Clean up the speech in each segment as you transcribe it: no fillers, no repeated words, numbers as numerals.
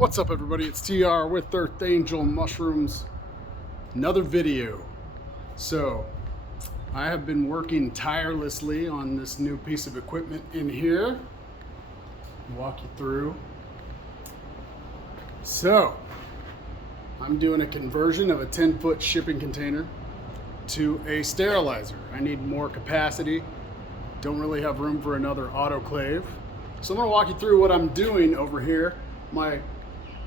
What's up, everybody? It's TR with Earth Angel Mushrooms. Another video. So I have been working tirelessly on this new piece of equipment in here. Walk you through. So I'm doing a conversion of a 10-foot shipping container to a sterilizer. I need more capacity. Don't really have room for another autoclave. So I'm going to walk you through what I'm doing over here.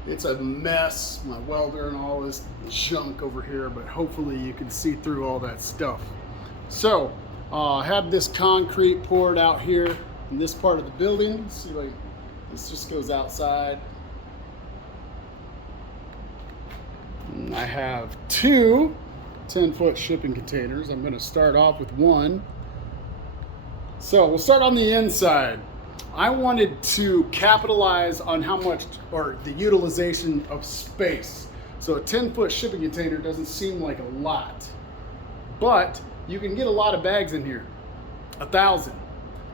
It's a mess, my welder and all this junk over here, but hopefully you can see through all that stuff. So I have this concrete poured out here in this part of the building. See, like, this just goes outside. And I have two 10-foot shipping containers. I'm going to start off with one. So we'll start on the inside. I wanted to capitalize on how much, or the utilization of space. So a 10-foot shipping container doesn't seem like a lot, but you can get a lot of bags in here, 1,000.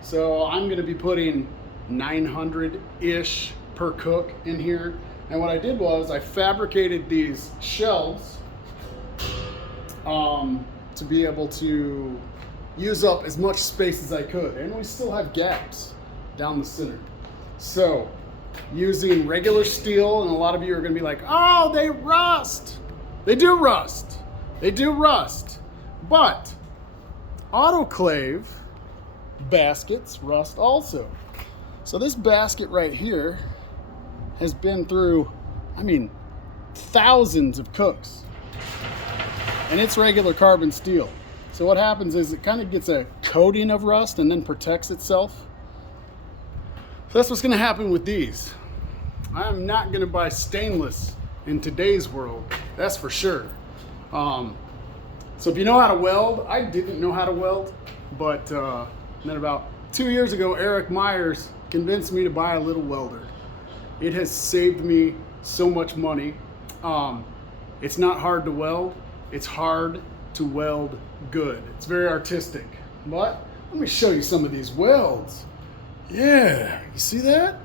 So I'm gonna be putting 900-ish per cook in here. And what I did was I fabricated these shelves to be able to use up as much space as I could. And we still have gaps down the center. So using regular steel, and a lot of you are going to be like, oh, they rust. They do rust. They do rust. But autoclave baskets rust also. So this basket right here has been through, thousands of cooks. And it's regular carbon steel. So what happens is it kind of gets a coating of rust and then protects itself. So that's what's going to happen with these. I'm not going to buy stainless in today's world, that's for sure. So if you know how to weld, I didn't know how to weld, but then about 2 years ago, Eric Myers convinced me to buy a little welder. It has saved me so much money. It's not hard to weld. It's hard to weld good. It's very artistic. But let me show you some of these welds. Yeah, you see that?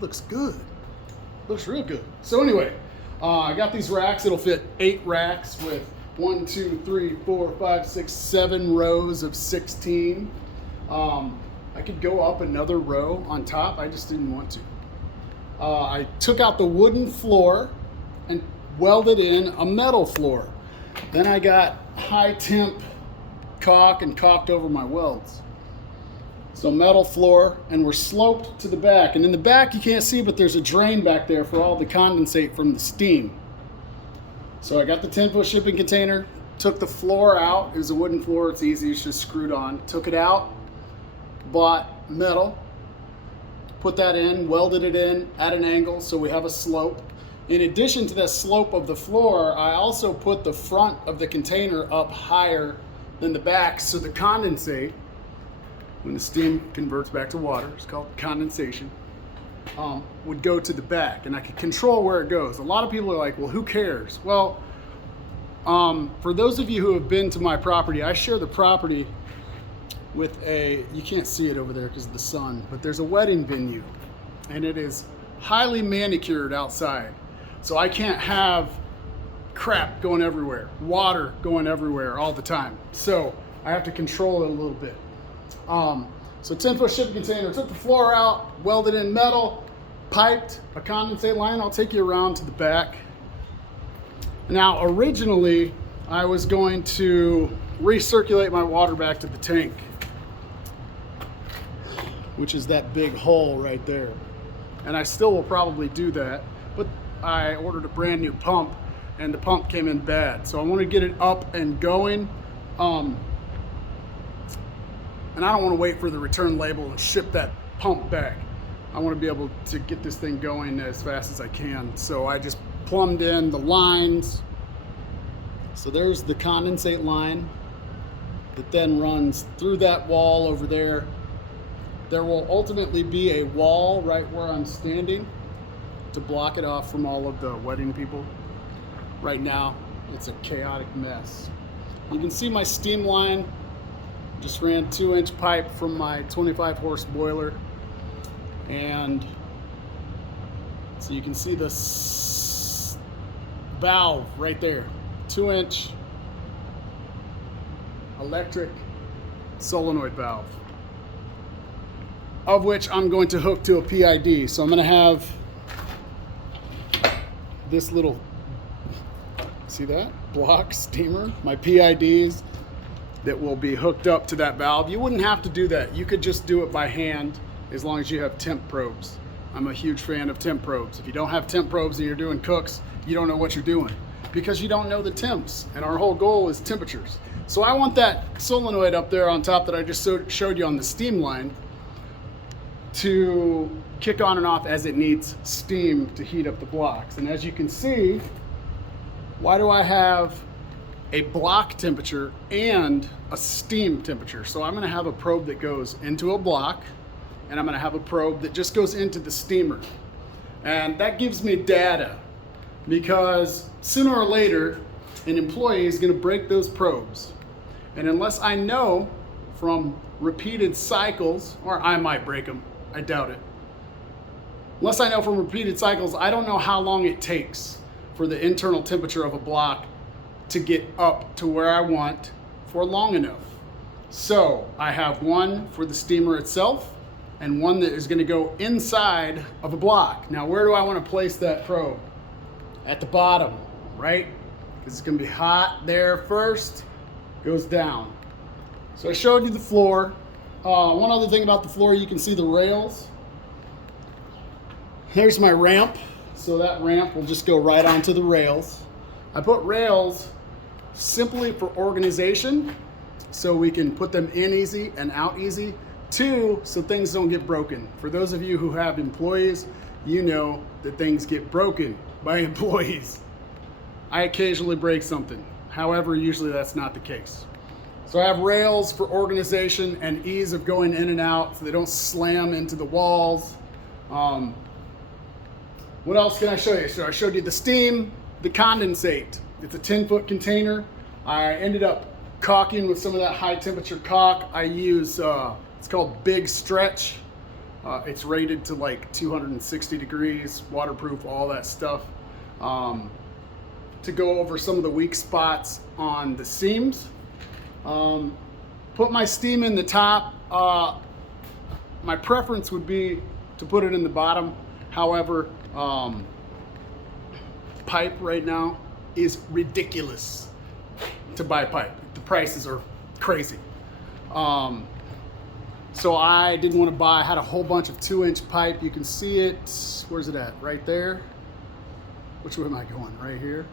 Looks good. Looks real good. So anyway, I got these racks. It'll fit 8 racks with 1, 2, 3, 4, 5, 6, 7 rows of 16. I could go up another row on top. I just didn't want to. I took out the wooden floor and welded in a metal floor. Then I got high temp caulk and caulked over my welds. So metal floor, and we're sloped to the back. And in the back you can't see, but there's a drain back there for all the condensate from the steam. So I got the 10-foot shipping container, took the floor out. It was a wooden floor, it's easy, it's just screwed on. Took it out, bought metal, put that in, welded it in at an angle so we have a slope. In addition to the slope of the floor, I also put the front of the container up higher than the back, so the condensate, when the steam converts back to water, it's called condensation, would go to the back, and I could control where it goes. A lot of people are like, well, who cares? Well, for those of you who have been to my property, I share the property with you can't see it over there because of the sun, but there's a wedding venue, and it is highly manicured outside. So I can't have crap going everywhere, water going everywhere all the time. So I have to control it a little bit. So 10-foot shipping container, took the floor out, welded in metal, piped a condensate line. I'll take you around to the back. Now, originally, I was going to recirculate my water back to the tank, which is that big hole right there. And I still will probably do that, but I ordered a brand new pump and the pump came in bad. So I want to get it up and going. And I don't want to wait for the return label and ship that pump back. I want to be able to get this thing going as fast as I can. So I just plumbed in the lines. So there's the condensate line that then runs through that wall over there. There will ultimately be a wall right where I'm standing to block it off from all of the wedding people. Right now, it's a chaotic mess. You can see my steam line. Just ran 2-inch pipe from my 25 horse boiler, and So you can see the valve right there, 2-inch electric solenoid valve, of which I'm going to hook to a PID. So I'm going to have this little, see that, block steamer, my PIDs that will be hooked up to that valve. You wouldn't have to do that. You could just do it by hand as long as you have temp probes. I'm a huge fan of temp probes. If you don't have temp probes and you're doing cooks, you don't know what you're doing because you don't know the temps, and our whole goal is temperatures. So I want that solenoid up there on top that I just showed you on the steam line to kick on and off as it needs steam to heat up the blocks. And as you can see, why do I have a block temperature and a steam temperature? So I'm gonna have a probe that goes into a block, and I'm gonna have a probe that just goes into the steamer. And that gives me data, because sooner or later, an employee is gonna break those probes. And unless I know from repeated cycles, or I might break them, I doubt it. Unless I know from repeated cycles, I don't know how long it takes for the internal temperature of a block to get up to where I want for long enough. So I have one for the steamer itself and one that is gonna go inside of a block. Now, where do I wanna place that probe? At the bottom, right? Because it's gonna be hot there first, goes down. So I showed you the floor. One other thing about the floor, you can see the rails. Here's my ramp. So that ramp will just go right onto the rails. I put rails simply for organization, so we can put them in easy and out easy. 2, so things don't get broken. For those of you who have employees, you know that things get broken by employees. I occasionally break something. However, usually that's not the case. So I have rails for organization and ease of going in and out so they don't slam into the walls. What else can I show you? So I showed you the steam, the condensate. It's a 10-foot container. I ended up caulking with some of that high temperature caulk. I use, it's called Big Stretch. It's rated to like 260 degrees, waterproof, all that stuff. To go over some of the weak spots on the seams. Put my steam in the top. My preference would be to put it in the bottom. However, pipe right now is ridiculous to buy pipe. The prices are crazy. So I didn't want to buy, I had a whole bunch of 2-inch pipe. You can see it, where's it at? Right there. Which way am I going? Right here.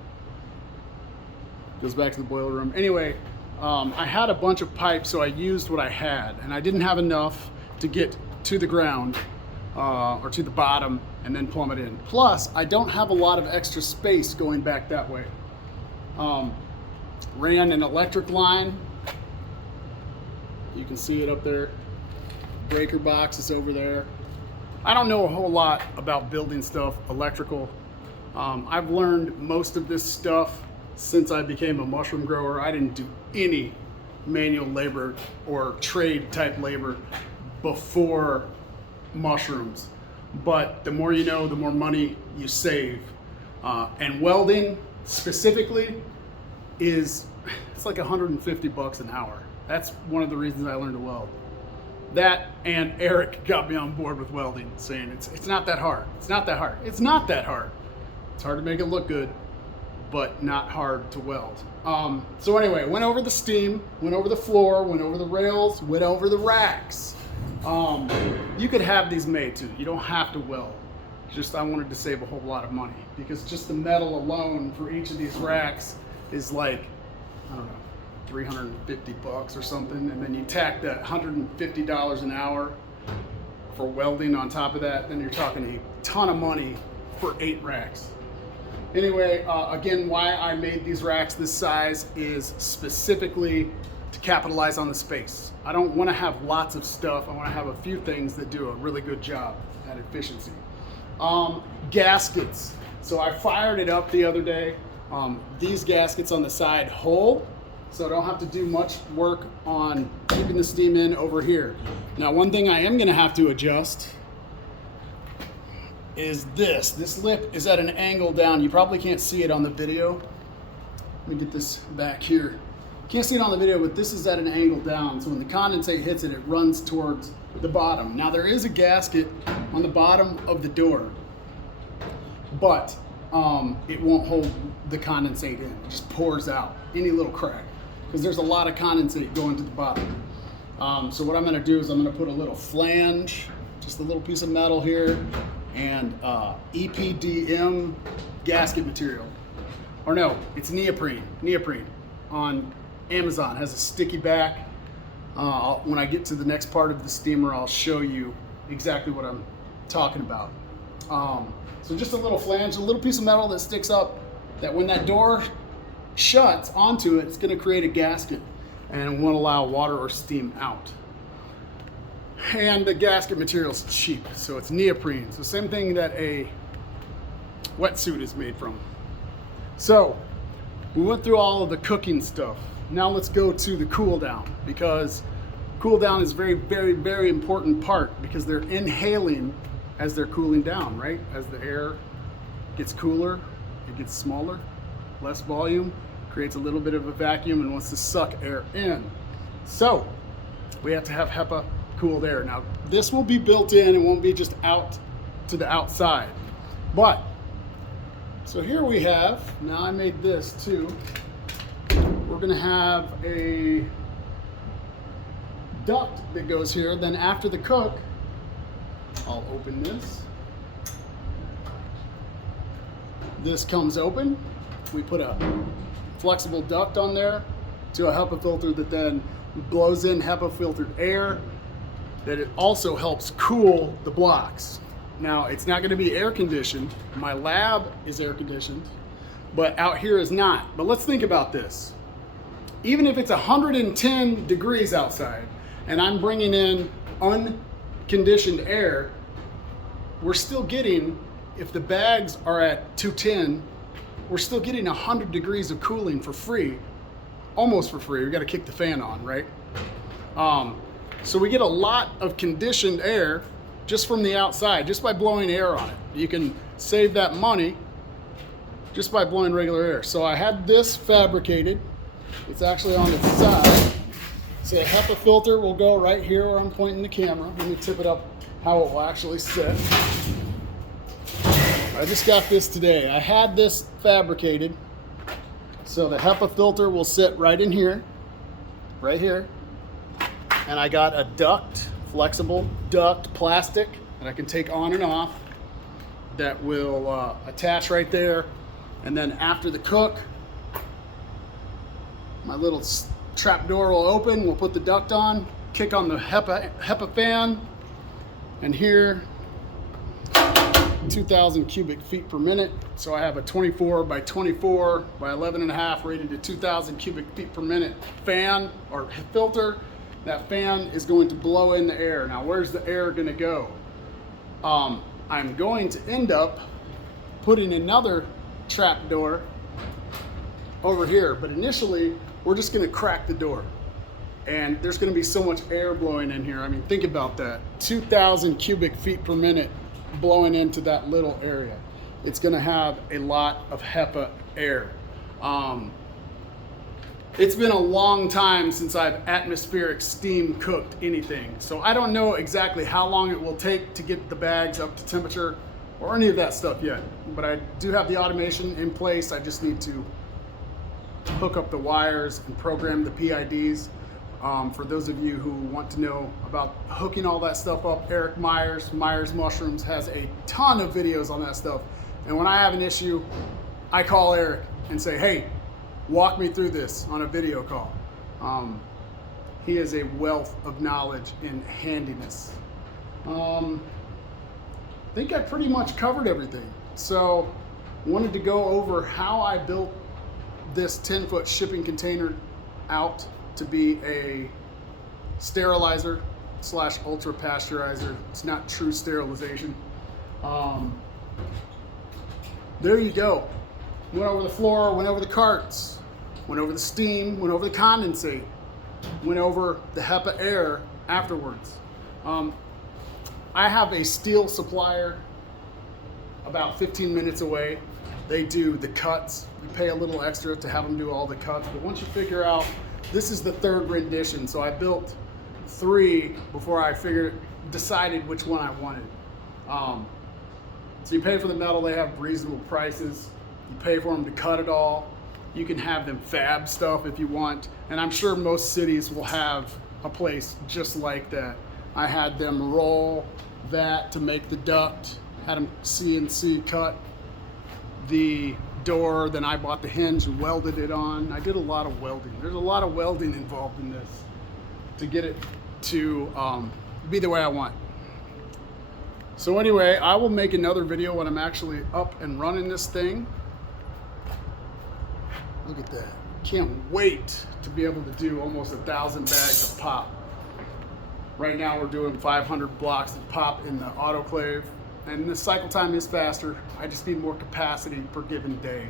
Goes back to the boiler room. Anyway, I had a bunch of pipe, so I used what I had, and I didn't have enough to get to the ground or to the bottom and then plumb it in. Plus, I don't have a lot of extra space going back that way. Ran an electric line. You can see it up there. Breaker box is over there. I don't know a whole lot about building stuff, electrical. I've learned most of this stuff since I became a mushroom grower. I didn't do any manual labor or trade type labor before mushrooms. But the more you know, the more money you save. And welding specifically it's like 150 bucks an hour. That's one of the reasons I learned to weld. That and Eric got me on board with welding, saying it's not that hard. It's not that hard. It's not that hard. It's hard to make it look good, but not hard to weld. So anyway, went over the steam, went over the floor, went over the rails, went over the racks. You could have these made too. You don't have to weld. Just I wanted to save a whole lot of money because just the metal alone for each of these racks is like, I don't know, 350 bucks or something. And then you tack that $150 an hour for welding on top of that, then you're talking a ton of money for 8 racks. Anyway, again, why I made these racks this size is specifically to capitalize on the space. I don't want to have lots of stuff. I want to have a few things that do a really good job at efficiency. Gaskets. So I fired it up the other day. These gaskets on the side hold, so I don't have to do much work on keeping the steam in over here. Now, one thing I am going to have to adjust is this. This lip is at an angle down. You probably can't see it on the video. Let me get this back here. Can't see it on the video, but this is at an angle down. So when the condensate hits it, it runs towards the bottom. Now there is a gasket on the bottom of the door, but it won't hold the condensate in. It just pours out any little crack because there's a lot of condensate going to the bottom. So what I'm gonna do is I'm gonna put a little flange, just a little piece of metal here, and EPDM gasket material. Or no, it's neoprene on Amazon. It has a sticky back. When I get to the next part of the steamer, I'll show you exactly what I'm talking about. So just a little flange, a little piece of metal that sticks up, that when that door shuts onto it, it's gonna create a gasket and won't allow water or steam out. And the gasket material is cheap, so it's neoprene. So same thing that a wetsuit is made from. So we went through all of the cooking stuff. Now let's go to the cool down, because cool down is very, very, very important part, because they're inhaling as they're cooling down, right? As the air gets cooler, it gets smaller, less volume, creates a little bit of a vacuum and wants to suck air in. So we have to have HEPA cooled air. Now this will be built in, it won't be just out to the outside. But, so here we have, now I made this too, we're gonna have a duct that goes here. Then after the cook, I'll open this. This comes open. We put a flexible duct on there to a HEPA filter that then blows in HEPA filtered air, that it also helps cool the blocks. Now it's not gonna be air conditioned. My lab is air conditioned, but out here is not. But let's think about this. Even if it's 110 degrees outside and I'm bringing in unconditioned air, we're still getting, if the bags are at 210, we're still getting 100 degrees of cooling for free, almost for free. We got to kick the fan on, right? So we get a lot of conditioned air just from the outside, just by blowing air on it. You can save that money just by blowing regular air. So I had this fabricated. It's actually on its side. So the HEPA filter will go right here where I'm pointing the camera. Let me tip it up how it will actually sit. I just got this today. I had this fabricated. So the HEPA filter will sit right in here, right here. And I got a duct, flexible duct, plastic, that I can take on and off, that will attach right there. And then after the cook, my little trap door will open, we'll put the duct on, kick on the HEPA fan, and here, 2,000 cubic feet per minute. So I have a 24 by 24 by 11.5 rated to 2,000 cubic feet per minute fan or filter. That fan is going to blow in the air. Now where's the air gonna go? I'm going to end up putting another trap door over here, but initially we're just gonna crack the door, and there's gonna be so much air blowing in here. I mean, think about that, 2,000 cubic feet per minute blowing into that little area. It's gonna have a lot of HEPA air. It's been a long time since I've atmospheric steam cooked anything, so I don't know exactly how long it will take to get the bags up to temperature or any of that stuff yet, but I do have the automation in place. I just need to hook up the wires and program the PIDs. For those of you who want to know about hooking all that stuff up, Eric Myers Mushrooms has a ton of videos on that stuff. And when I have an issue, I call Eric and say, hey, walk me through this on a video call. He is a wealth of knowledge in handiness. I think I pretty much covered everything. So wanted to go over how I built this 10-foot shipping container out to be a sterilizer / ultra pasteurizer. It's not true sterilization. There you go. Went over the floor, went over the carts, went over the steam, went over the condensate, went over the HEPA air afterwards. I have a steel supplier about 15 minutes away. They do the cuts. You pay a little extra to have them do all the cuts, but once you figure out, this is the third rendition, so I built 3 before I decided which one I wanted. So you pay for the metal, they have reasonable prices. You pay for them to cut it all. You can have them fab stuff if you want, and I'm sure most cities will have a place just like that. I had them roll that to make the duct, had them CNC cut the door, then I bought the hinge and welded it on. I did a lot of welding. There's a lot of welding involved in this to get it to be the way I want. So anyway, I will make another video when I'm actually up and running this thing. Look at that. Can't wait to be able to do almost 1,000 bags of pop. Right now we're doing 500 blocks of pop in the autoclave, and the cycle time is faster. I just need more capacity per given day.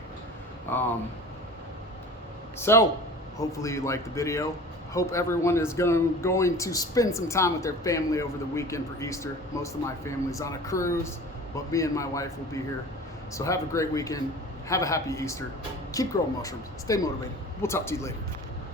So hopefully you liked the video. Hope everyone is going to spend some time with their family over the weekend for Easter. Most of my family's on a cruise, but me and my wife will be here. So have a great weekend. Have a happy Easter. Keep growing mushrooms. Stay motivated. We'll talk to you later.